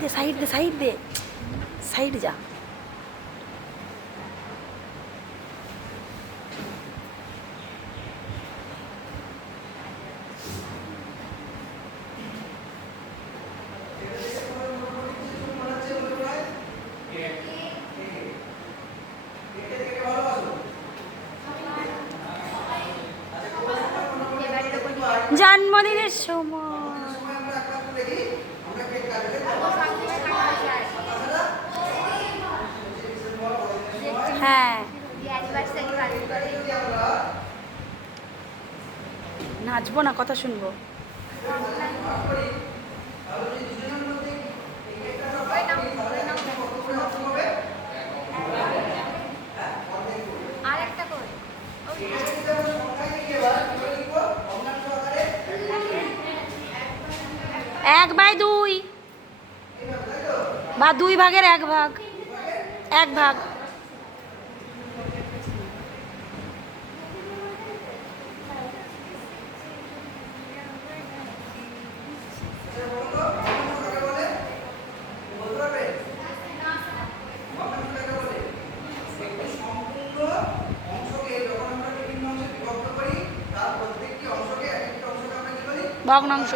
দে side দে side দে side যা। জন্মদিনের সময় হ্যাঁ নাচবো না, কথা শুনবো। এক বাই দুই বা দুই ভাগের এক ভাগ, এক ভাগ। ভগ্নাংশ।